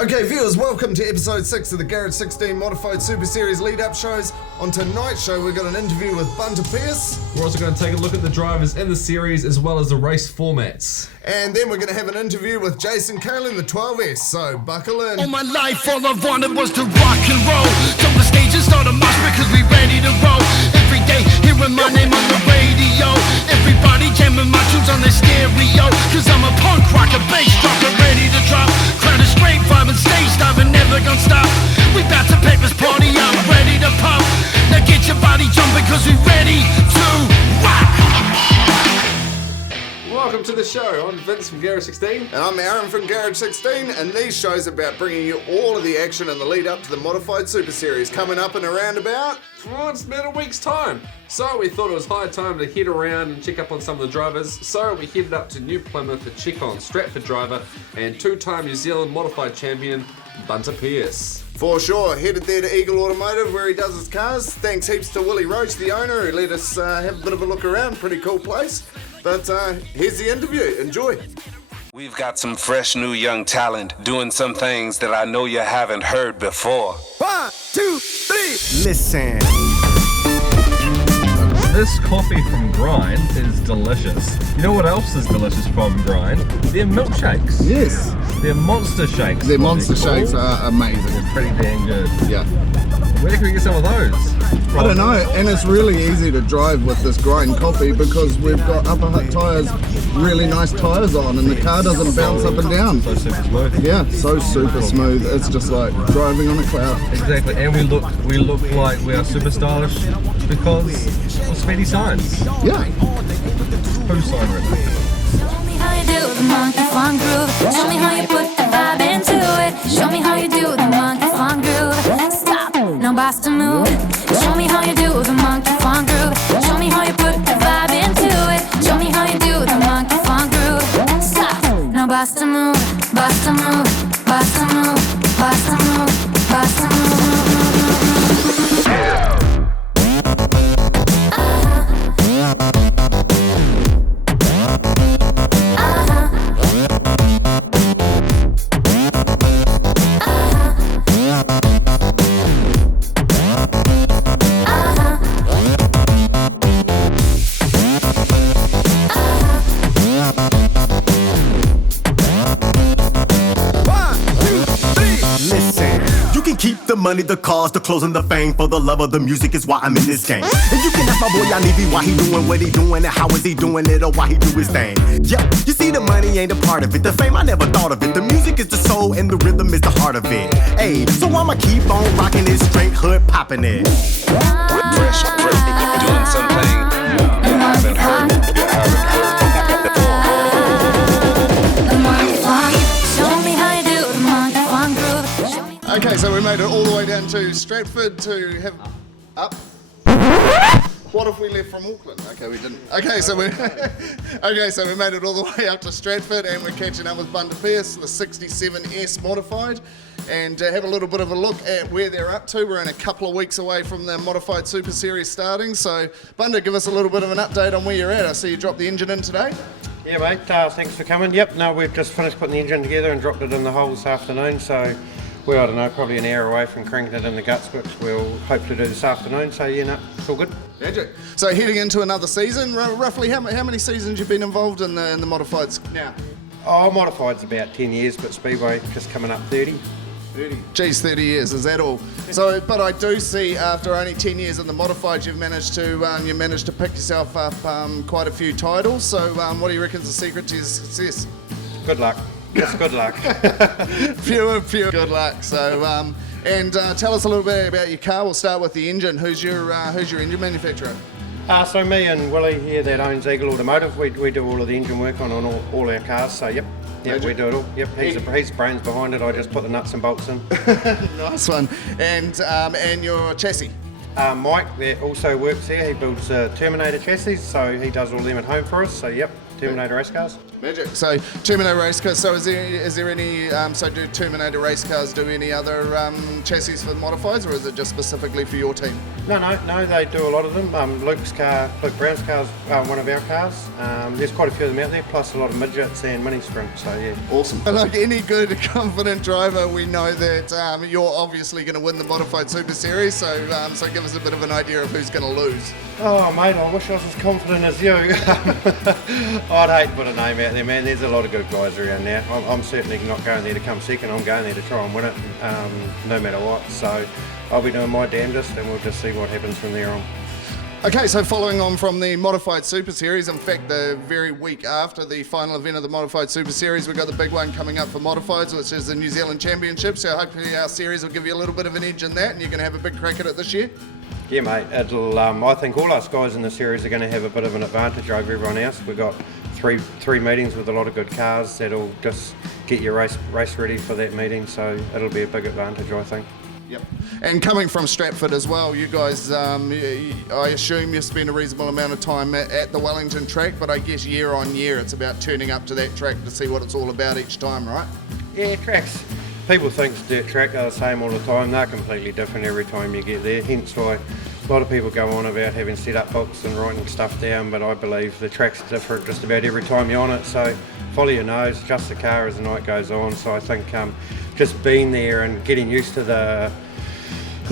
Okay, viewers, welcome to episode 6 of the Garage16 Modified Super Series lead-up shows. On tonight's show, we've got an interview with Bunter Pierce. We're also going to take a look at the drivers in the series as well as the race formats. And then we're going to have an interview with Jason Kalin, the 12S, so buckle in. All my life, all I wanted was to rock and roll. Jump the stage and start a mosh because we ready to roll. Every day, hearing my name on the radio. Everybody jamming my tunes on their stereo. Cause I'm a punk rocker, bass dropper, ready to drop. Crowd is straight, vibe and stage diving, never gonna stop. We bout to papers party, I'm ready to pop. Now get your body jumping cause we ready to rock. Welcome to the show. I'm Vince from Garage16. And I'm Aaron from Garage16, and these shows are about bringing you all of the action and the lead up to the Modified Super Series coming up in around about... Well, it's about a week's time. So we thought it was high time to head around and check up on some of the drivers. So we headed up to New Plymouth to check on Stratford driver and two-time New Zealand modified champion, Bunter Pierce. For sure, headed there to Eagle Automotive where he does his cars. Thanks heaps to Willie Roach, the owner, who let us have a bit of a look around. Pretty cool place. But here's the interview. Enjoy. We've got some fresh new young talent doing some things that I know you haven't heard before. 1, 2, 3, listen. This coffee from Grind is delicious. You know what else is delicious from Grind? Their milkshakes. Yes. Their monster shakes. Their monster shakes are amazing. They're pretty dang good. Yeah. Where can we get some of those? I don't know, and it's really easy to drive with this Grind coffee because we've got upper hut tyres, really nice tyres on, and the car doesn't bounce up and down. So super smooth. Yeah, so super smooth. It's just like driving on a cloud. Exactly, and we look like we are super stylish because of Speedy Signs. Yeah. Who's sign written? Show me how you do the monkey funk groove. Show me how you put the vibe into it. Show me how you do the monkey funk groove. Stop, no boss to move. Show me how you do the monkey funk groove. Show me how you put the vibe into it. Show me how you do the monkey funk groove. Stop, no boss to move. Boss to move. Boss to move. Boss to move. Boss to move. The money, the cars, the clothes, and the fame. For the love of the music is why I'm in this game. And you can ask my boy Yanivi why he doing what he doing and how is he doing it or why he do his thing. Yep, you see the money ain't a part of it. The fame, I never thought of it. The music is the soul and the rhythm is the heart of it. Hey, so I'ma keep on rocking this straight hood popping it. Fresh, doing something you haven't heard before. Okay, so we made it all the way down to Stratford to have... Up? What if we left from Auckland? Okay, we didn't. Okay, so we made it all the way up to Stratford and we're catching up with Bunter Fierce, the 67S Modified, and have a little bit of a look at where they're up to. We're in a couple of weeks away from the Modified Super Series starting, so Bunter, give us a little bit of an update on where you're at. I see you dropped the engine in today. Yeah, mate, thanks for coming. Yep, no, we've just finished putting the engine together and dropped it in the hole this afternoon, so we're, I don't know, probably an hour away from cranking it in the guts, which we'll hopefully do this afternoon, so yeah, no, it's all good. Magic. So heading into another season, roughly how many seasons you've been involved in the Modifieds now? Oh, Modified's about 10 years, but Speedway just coming up 30. 30. Geez, 30 years, is that all? So, but I do see after only 10 years in the Modified, you've managed to pick yourself up quite a few titles. So what do you reckon is the secret to your success? Good luck. It's good luck. pure good luck. So, and tell us a little bit about your car. We'll start with the engine. Who's your engine manufacturer? So me and Willie here that owns Eagle Automotive, we do all of the engine work on all our cars, so yep. Yeah, we do it all. Yep, he's the brains behind it. I just put the nuts and bolts in. Nice one. And your chassis? Mike that also works here. He builds Terminator chassis, so he does all them at home for us. So yep, Terminator S cars. Magic. So Terminator race cars. So is there any? So do Terminator race cars do any other chassis for the modifieds, or is it just specifically for your team? No, they do a lot of them. Luke Brown's car's one of our cars. There's quite a few of them out there, plus a lot of midgets and mini sprints. So yeah. Awesome. Like any good, confident driver, we know that you're obviously going to win the Modified Super Series. So give us a bit of an idea of who's going to lose. Oh mate, I wish I was as confident as you. I'd hate to put a name out there, man. There's a lot of good guys around there. I'm certainly not going there to come second. I'm going there to try and win it, no matter what. So I'll be doing my damnedest, and we'll just see what happens from there on. Okay, so following on from the Modified Super Series, in fact, the very week after the final event of the Modified Super Series, we've got the big one coming up for Modifieds, which is the New Zealand Championship. So hopefully our series will give you a little bit of an edge in that, and you're going to have a big crack at it this year. Yeah, mate. It'll. I think all us guys in the series are going to have a bit of an advantage over everyone else. We've got three meetings with a lot of good cars that'll just get your race ready for that meeting. So it'll be a big advantage, I think. Yep. And coming from Stratford as well, you guys, I assume you spend a reasonable amount of time at the Wellington track, but I guess year on year it's about turning up to that track to see what it's all about each time, right? Yeah, tracks. People think dirt track are the same all the time. They're completely different every time you get there, hence why a lot of people go on about having set up books and writing stuff down, but I believe the track's different just about every time you're on it, so follow your nose, adjust the car as the night goes on. So I think just being there and getting used to the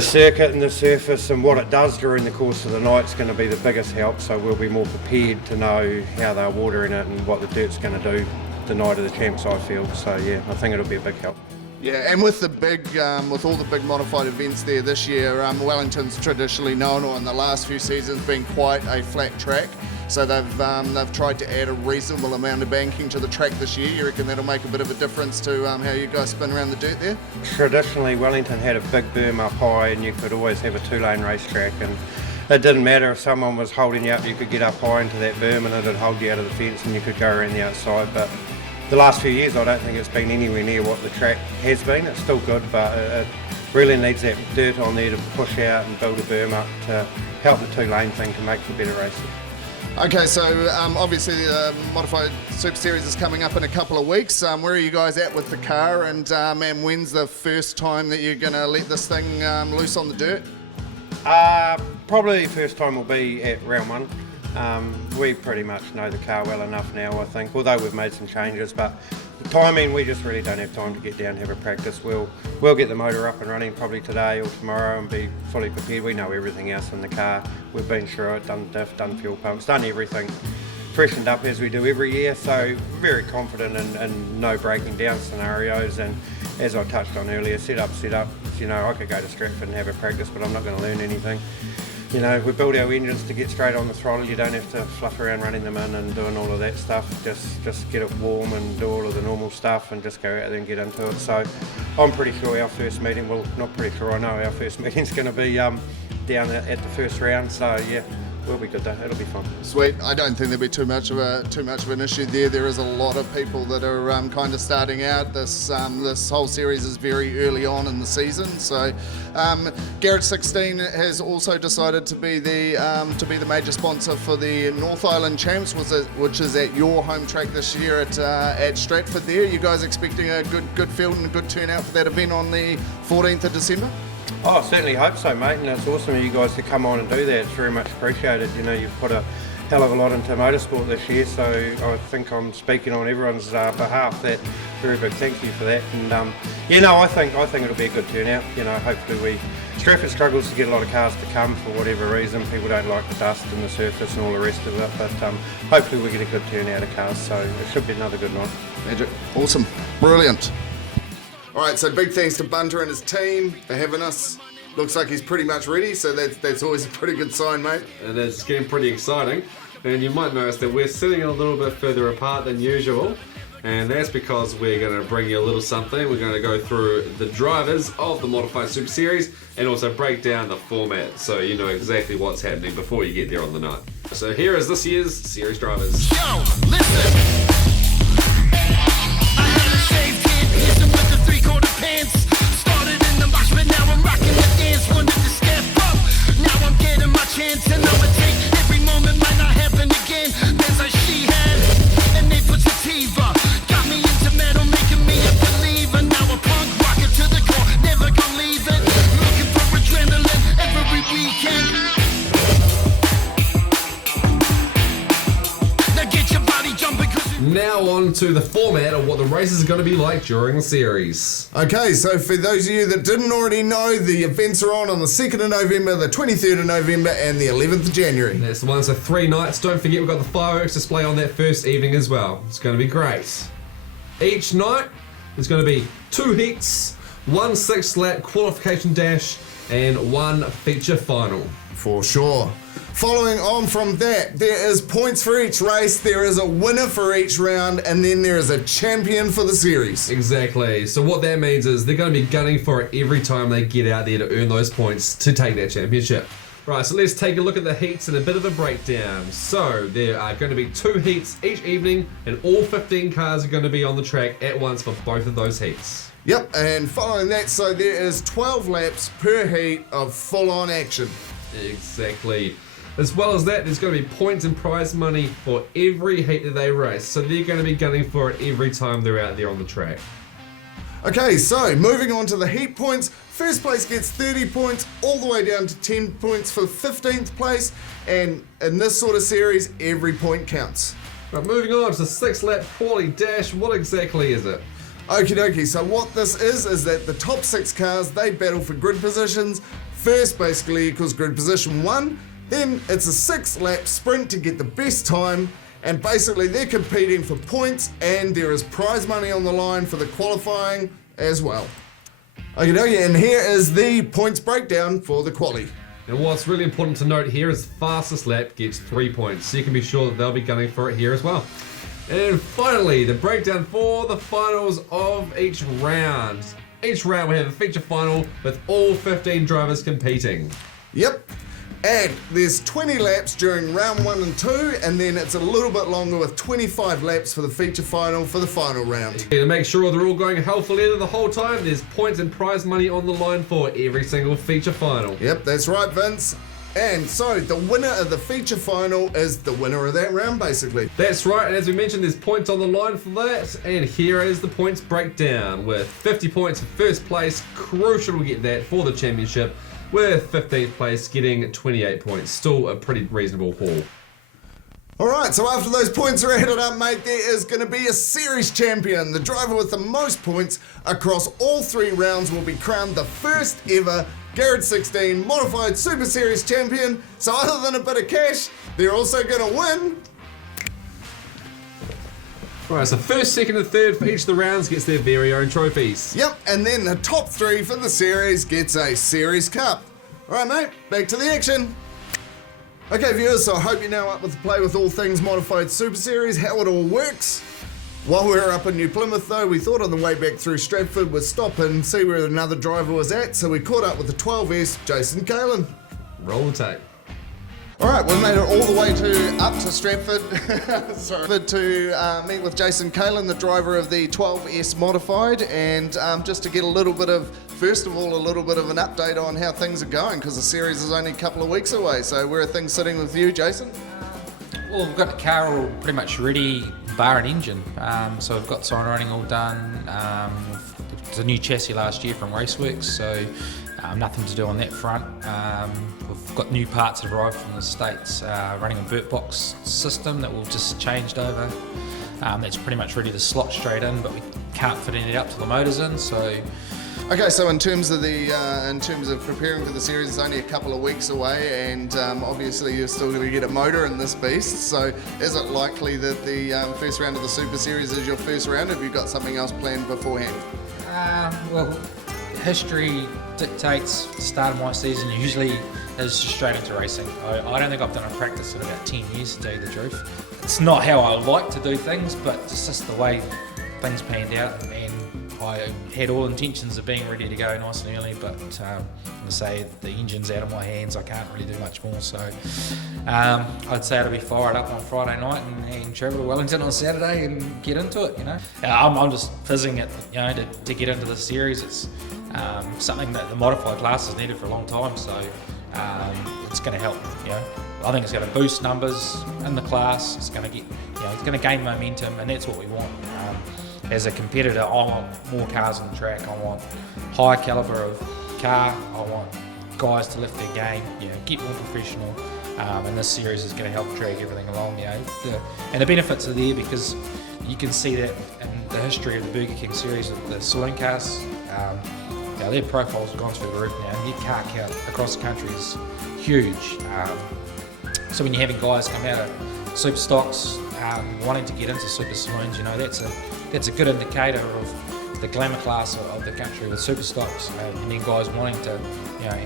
circuit and the surface and what it does during the course of the night is going to be the biggest help, so we'll be more prepared to know how they're watering it and what the dirt's going to do the night of the champs, I feel. So yeah, I think it'll be a big help. Yeah, and with the big, with all the big modified events there this year, Wellington's traditionally known, or in the last few seasons, been quite a flat track. So they've tried to add a reasonable amount of banking to the track this year. You reckon that'll make a bit of a difference to how you guys spin around the dirt there? Traditionally, Wellington had a big berm up high, and you could always have a two-lane racetrack, and it didn't matter if someone was holding you up. You could get up high into that berm, and it'd hold you out of the fence, and you could go around the outside. But the last few years, I don't think it's been anywhere near what the track has been. It's still good, but it really needs that dirt on there to push out and build a berm up to help the two-lane thing to make for better racing. Okay, so obviously the Modified Super Series is coming up in a couple of weeks. Where are you guys at with the car, and when's the first time that you're going to let this thing loose on the dirt? Probably first time will be at round one. We pretty much know the car well enough now, I think, although we've made some changes, but the timing, we just really don't have time to get down and have a practice. We'll get the motor up and running probably today or tomorrow and be fully prepared. We know everything else in the car. We've been through it, done diff, done fuel pumps, done everything, freshened up as we do every year, so very confident in no breaking down scenarios. And as I touched on earlier, set up, you know, I could go to Stratford and have a practice, but I'm not going to learn anything. You know, we build our engines to get straight on the throttle. You don't have to fluff around running them in and doing all of that stuff. Just get it warm and do all of the normal stuff and just go out there and get into it. So I'm pretty sure our first meeting, well, not pretty sure, I know our first meeting's going to be down at the first round. So yeah, we'll be good though. It'll be fun. Sweet. I don't think there'll be too much of an issue there. There is a lot of people that are kind of starting out. This whole series is very early on in the season. So Garage16 has also decided to be the major sponsor for the North Island Champs, which is at your home track this year at Stratford. There, you guys expecting a good field and a good turnout for that event on the 14th of December? Oh, I certainly hope so, mate, and it's awesome of you guys to come on and do that. It's very much appreciated. You know, you've put a hell of a lot into motorsport this year, so I think I'm speaking on everyone's behalf. That very big thank you for that. And you know, I think it'll be a good turnout. You know, hopefully Stratford struggles to get a lot of cars to come for whatever reason. People don't like the dust and the surface and all the rest of it, but hopefully we get a good turnout of cars. So it should be another good night. Magic. Awesome. Brilliant. All right, so big thanks to Bunter and his team for having us. Looks like he's pretty much ready, so that's always a pretty good sign, mate. And it's getting pretty exciting. And you might notice that we're sitting a little bit further apart than usual. And that's because we're going to bring you a little something. We're going to go through the drivers of the Modified Super Series and also break down the format so you know exactly what's happening before you get there on the night. So here is this year's series drivers. Yo, listen. I had a shaved head, pierced him with the three-quarter pants. Started in the mosh, but now I'm rocking the dance. Wanted to step up, now I'm getting my chance. And I'ma take every moment, might not happen again. There's a she had, and they put the T on to the format of what the races are going to be like during the series. Okay, so for those of you that didn't already know, the events are on the 2nd of November, the 23rd of November, and the 11th of January. That's the one, so 3 nights. Don't forget we've got the fireworks display on that first evening as well. It's going to be great. Each night there's going to be 2 heats, 1 6-lap qualification dash, and 1 feature final. For sure. Following on from that, there is points for each race, there is a winner for each round, and then there is a champion for the series. Exactly. So what that means is they're going to be gunning for it every time they get out there to earn those points to take that championship. Right, so let's take a look at the heats and a bit of a breakdown. So there are going to be 2 heats each evening, and all 15 cars are going to be on the track at once for both of those heats. Yep, and following that, so there is 12 laps per heat of full-on action. Exactly. As well as that, there's going to be points and prize money for every heat that they race. So they're going to be gunning for it every time they're out there on the track. Okay, so moving on to the heat points. First place gets 30 points, all the way down to 10 points for 15th place. And in this sort of series, every point counts. Right, moving on to the 6-lap quali dash. What exactly is it? Okie dokie, so what this is that the top 6 cars, they battle for grid positions. First basically equals grid position 1. Then it's a 6-lap sprint to get the best time, and basically they're competing for points, and there is prize money on the line for the qualifying as well. Okay, and here is the points breakdown for the quali. And what's really important to note here is fastest lap gets 3 points, so you can be sure that they'll be gunning for it here as well. And finally, the breakdown for the finals of each round. Each round we have a feature final with all 15 drivers competing. Yep. And there's 20 laps during round 1 and 2, and then it's a little bit longer with 25 laps for the feature final for the final round. To make sure they're all going healthily the whole time, there's points and prize money on the line for every single feature final. Yep, that's right, Vince. And so the winner of the feature final is the winner of that round, basically. That's right, and as we mentioned, there's points on the line for that, and here is the points breakdown, with 50 points for first place, crucial to get that for the championship, with 15th place getting 28 points. Still a pretty reasonable haul. Alright, so after those points are added up, mate, there is going to be a series champion. The driver with the most points across all 3 rounds will be crowned the first ever Garage16 Modified Super Series champion. So other than a bit of cash, they're also going to win. Right, so first, second, and third for each of the rounds gets their very own trophies. Yep, and then the top 3 for the series gets a series cup. Alright, mate, back to the action. Okay, viewers, so I hope you're now up with the play with all things Modified Super Series, how it all works. While we were up in New Plymouth though, we thought on the way back through Stratford we'd stop and see where another driver was at, so we caught up with the 12S, Jason Kalin. Roll the tape. Alright, we made it all the way up to Stratford to meet with Jason Kalin, the driver of the 12S Modified, and just to get a little bit of, first of all, a little bit of an update on how things are going, because the series is only a couple of weeks away. So where are things sitting with you, Jason? Well, we've got the car all pretty much ready, bar an engine. So we've got sign writing all done. It was a new chassis last year from Raceworks, so nothing to do on that front. We've got new parts that arrived from the States, running a Vert Box system that we've just changed over. That's pretty much ready to slot straight in, but we can't fit any up till the motor's in, so. Okay, so in terms of preparing for the series, it's only a couple of weeks away, and obviously you're still going to get a motor in this beast. So, is it likely that the first round of the Super Series is your first round? Have you got something else planned beforehand? Well, history dictates the start of my season usually is just straight into racing. I don't think I've done a practice in about 10 years, to tell you the truth. It's not how I like to do things, but it's just the way things panned out, and I had all intentions of being ready to go nice and early, but to say the engine's out of my hands, I can't really do much more. So I'd say I'll be fired up on Friday night and travel to Wellington on Saturday and get into it. You know, I'm just fizzing it. You know, to get into the series, it's something that the modified class has needed for a long time. So it's going to help. You know, I think it's going to boost numbers in the class. It's going to get, it's going to gain momentum, and that's what we want. As a competitor, I want more cars on the track. I want high caliber of car. I want guys to lift their game, get more professional. and this series is going to help drag everything along. And the benefits are there because you can see that in the history of the Burger King series with the saloon cars. Their profiles have gone through the roof now, and their car count across the country is huge. So when you're having guys come out of super stocks wanting to get into super saloons, that's a good indicator of the glamour class of the country with super stocks, and then guys wanting to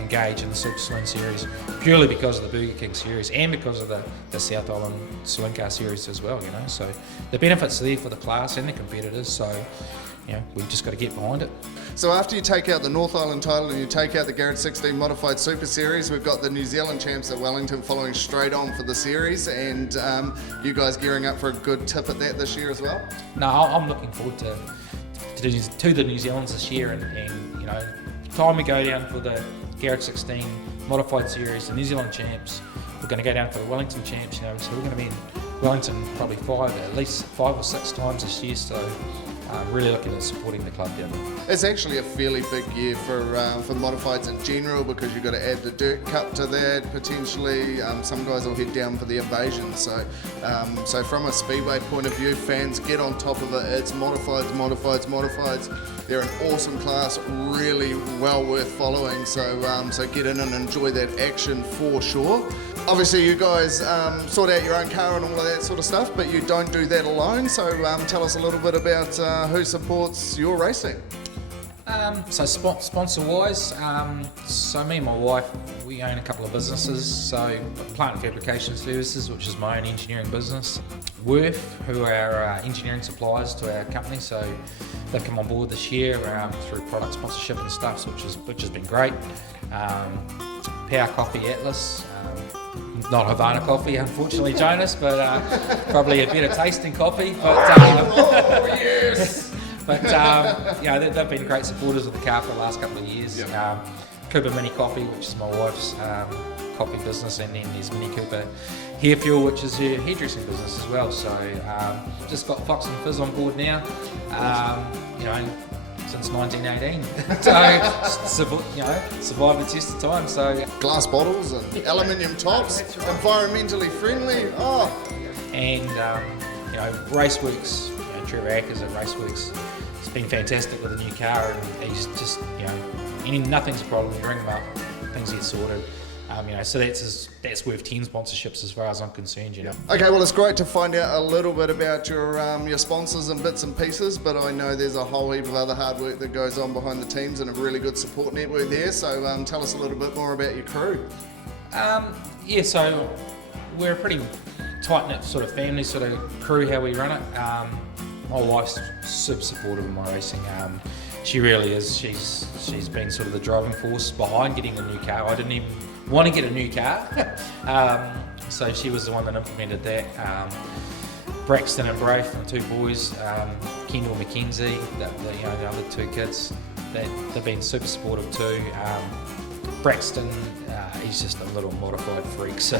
engage in the super saloon series purely because of the Burger King series and because of the South Island saloon car series as well. So the benefits are there for the class and the competitors. So we've just got to get behind it. So after you take out the North Island title and you take out the Garage16 Modified Super Series, we've got the New Zealand champs at Wellington following straight on for the series, and you guys gearing up for a good tip at that this year as well? No, I'm looking forward to the New Zealands this year, and time we go down for the Garage16 Modified Series, the New Zealand champs, we're going to go down for the Wellington champs, so we're going to be in Wellington probably at least 5 or 6 times this year, so really looking at supporting the club down there. It's actually a fairly big year for modifieds in general, because you've got to add the Dirt Cup to that potentially. Some guys will head down for the Invasion. So from a speedway point of view, fans get on top of it. It's modifieds. They're an awesome class, really well worth following. So get in and enjoy that action for sure. Obviously, you guys sort out your own car and all of that sort of stuff, but you don't do that alone. So tell us a little bit about who supports your racing. So sponsor-wise, so me and my wife, we own a couple of businesses. So Plant and Fabrication Services, which is my own engineering business. Worth, who are our engineering suppliers to our company, so they've come on board this year through product sponsorship and stuff, which has been great. Power Coffee Atlas. Not Havana coffee, unfortunately, Jonas, but probably a better tasting coffee. But Yes! they've been great supporters of the car for the last couple of years. Yep. Cooper Mini Coffee, which is my wife's coffee business, and then there's Mini Cooper Hair Fuel, which is her hairdressing business as well. So just got Fox and Fizz on board now. Since 1918, so survived the test of time. So Glass bottles and aluminium tops, environmentally friendly. And Raceworks, Trevor Ackers at Raceworks, it's been fantastic with the new car, and he's just nothing's a problem. You ring him up, things get sorted. So that's worth 10 sponsorships as far as I'm concerned. Okay, well, it's great to find out a little bit about your sponsors and bits and pieces, but I know there's a whole heap of other hard work that goes on behind the teams and a really good support network there. So tell us a little bit more about your crew. So we're a pretty tight-knit sort of family sort of crew, how we run it. My wife's super supportive of my racing. She really is. She's been sort of the driving force behind getting a new car. I didn't even want to get a new car, so she was the one that implemented that. Braxton and Braith, my 2 boys, Kendall McKenzie, the other 2 kids, they've been super supportive too. Braxton, he's just a little modified freak, so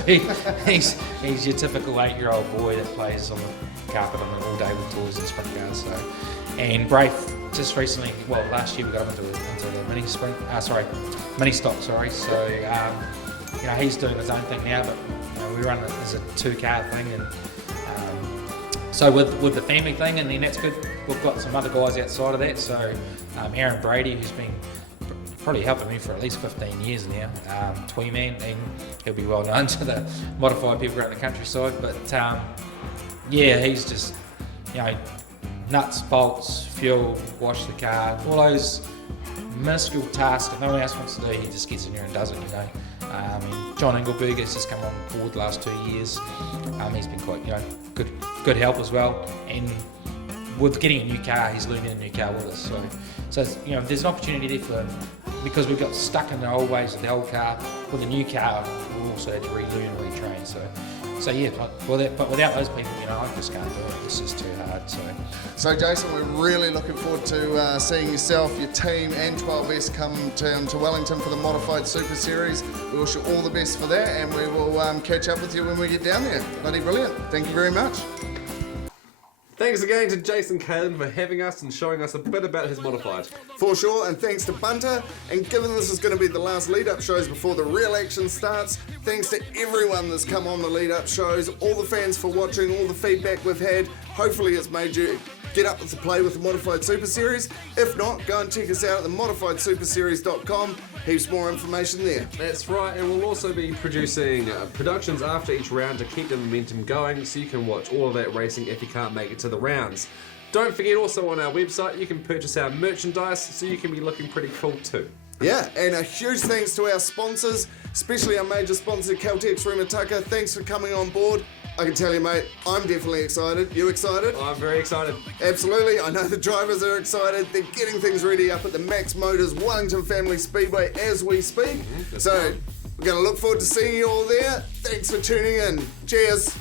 he's your typical 8-year-old boy that plays on the carpet all day with toys and sprint cars. So, and Braith just recently, last year we got him into the mini stock. So he's doing his own thing now, but we run it as a 2-car thing, and so with the family thing, and then that's good. We've got some other guys outside of that. So Aaron Brady, who's been probably helping me for at least 15 years now, Twee Man, and he'll be well known to the modified people around the countryside. But he's just nuts, bolts, fuel, wash the car, all those minuscule tasks that no one else wants to do. He just gets in here and does it. John Engelberger's just come on board the last 2 years. He's been quite good help as well, and with getting a new car, he's learning a new car with us. So there's an opportunity there for, because we got stuck in the old ways of the old car. With a new car, we also had to relearn and retrain. But without those people, I just can't do it. It's just too hard. So Jason, we're really looking forward to seeing yourself, your team, and 12S come down to Wellington for the Modified Super Series. We wish you all the best for that, and we will catch up with you when we get down there. Bloody brilliant. Thank you very much. Thanks again to Jason Kalin for having us and showing us a bit about his modified. For sure, and thanks to Bunter. And given this is going to be the last lead-up shows before the real action starts, thanks to everyone that's come on the lead-up shows, all the fans for watching, all the feedback we've had. Hopefully it's made you get up to play with the Modified Super Series. If not, go and check us out at the modifiedsuperseries.com. Heaps more information there. That's right, and we'll also be producing productions after each round to keep the momentum going, so you can watch all of that racing if you can't make it to the rounds. Don't forget, also on our website you can purchase our merchandise, so you can be looking pretty cool too. Yeah, and a huge thanks to our sponsors, especially our major sponsor, Caltex Rumataka. Thanks for coming on board. I can tell you, mate, I'm definitely excited. You excited? I'm very excited. Absolutely. I know the drivers are excited. They're getting things ready up at the Max Motors Wellington Family Speedway as we speak. So we're going to look forward to seeing you all there. Thanks for tuning in. Cheers.